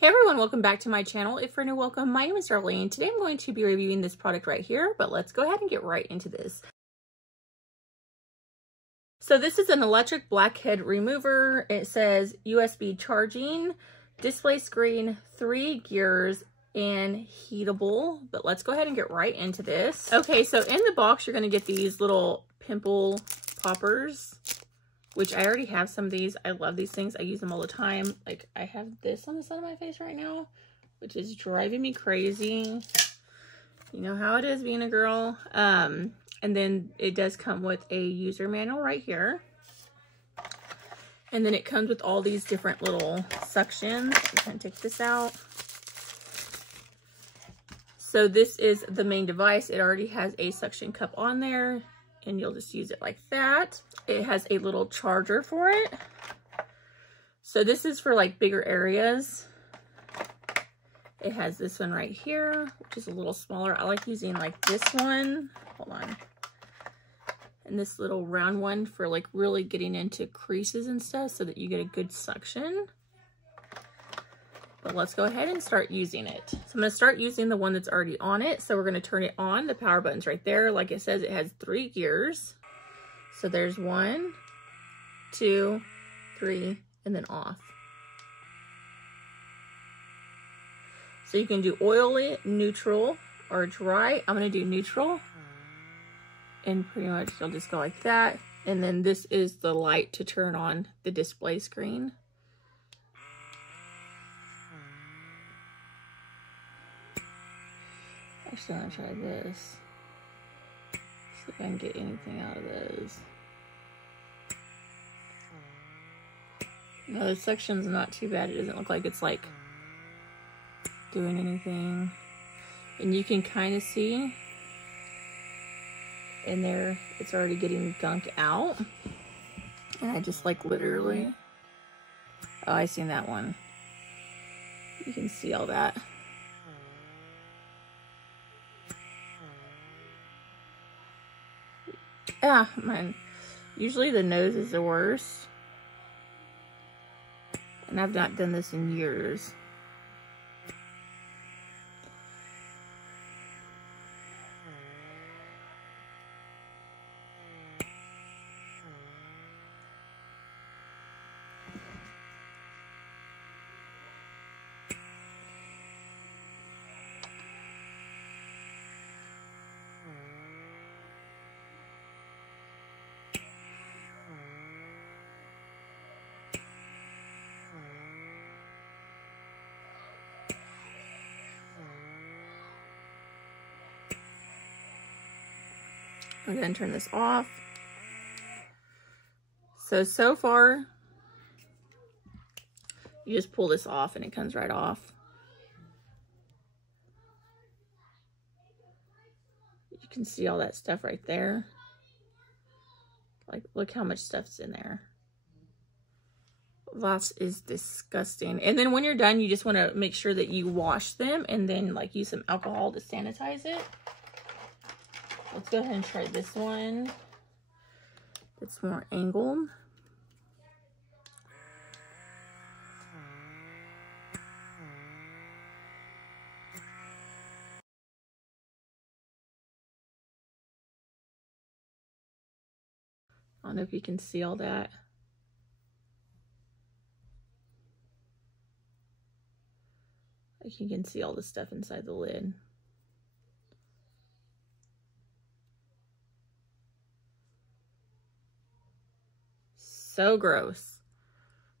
Hey everyone, welcome back to my channel. If you're new, welcome. My name is Darlene. Today I'm going to be reviewing this product right here, but let's go ahead and get right into this. So this is an electric blackhead remover. It says USB charging, display screen, 3 gears, and heatable. But let's go ahead and get right into this. Okay, so in the box, you're going to get these little pimple poppers, which I already have some of these. I love these things. I use them all the time. Like, I have this on the side of my face right now, which is driving me crazy. You know how it is being a girl. And then it does come with a user manual right here. And then it comes with all these different little suctions. I'm going to take this out. So this is the main device. It already has a suction cup on there, and you'll just use it like that. It has a little charger for it. So this is for like bigger areas. It has this one right here, which is a little smaller. I like using like this one. Hold on. And this little round one for like really getting into creases and stuff so that you get a good suction. But let's go ahead and start using it. So I'm going to start using the one that's already on it. So we're going to turn it on. The power button's right there. Like it says, it has 3 gears. So there's 1, 2, 3, and then off. So you can do oily, neutral, or dry. I'm going to do neutral. And pretty much you'll just go like that. And then this is the light to turn on the display screen. Actually, I'm gonna try this. See if I can get anything out of those. No, the section's not too bad. It doesn't look like it's like doing anything. And you can kind of see in there, it's already getting gunk out. And I just like literally, oh, I seen that one. You can see all that. Ah, man. Usually the nose is the worst. And I've not done this in years. I'm going to turn this off. So far, you just pull this off and it comes right off. You can see all that stuff right there. Like, look how much stuff's in there. That is disgusting. And then when you're done, you just want to make sure that you wash them and then like use some alcohol to sanitize it. Let's go ahead and try this one. It's more angled. I don't know if you can see all that. Like you can see all the stuff inside the lid. So gross.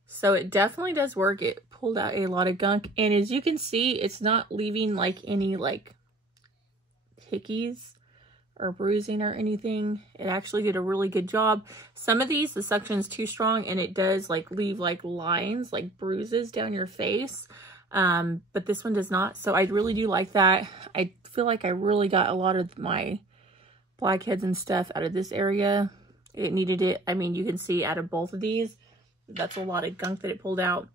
So it definitely does work. It pulled out a lot of gunk, and as you can see, it's not leaving like any like hickeys or bruising or anything. It actually did a really good job. Some of these, the suction's too strong, and it does like leave like lines, like bruises down your face. But this one does not. So I really do like that. I feel like I really got a lot of my blackheads and stuff out of this area. It needed it. I mean, you can see out of both of these, that's a lot of gunk that it pulled out.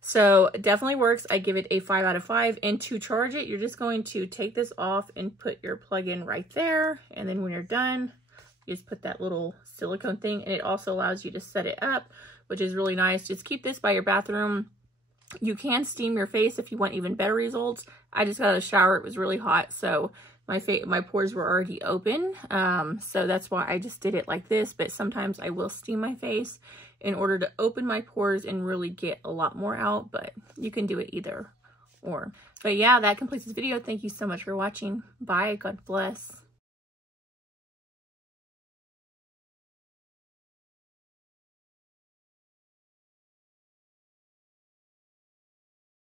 So it definitely works. I give it a 5 out of 5. And to charge it, you're just going to take this off and put your plug in right there. And then when you're done, you just put that little silicone thing. And it also allows you to set it up, which is really nice. Just keep this by your bathroom You can steam your face if you want even better results. I just got out of the shower. It was really hot, so my pores were already open. So that's why I just did it like this. But sometimes I will steam my face in order to open my pores and really get a lot more out. But you can do it either or. But yeah, that completes this video. Thank you so much for watching. Bye. God bless.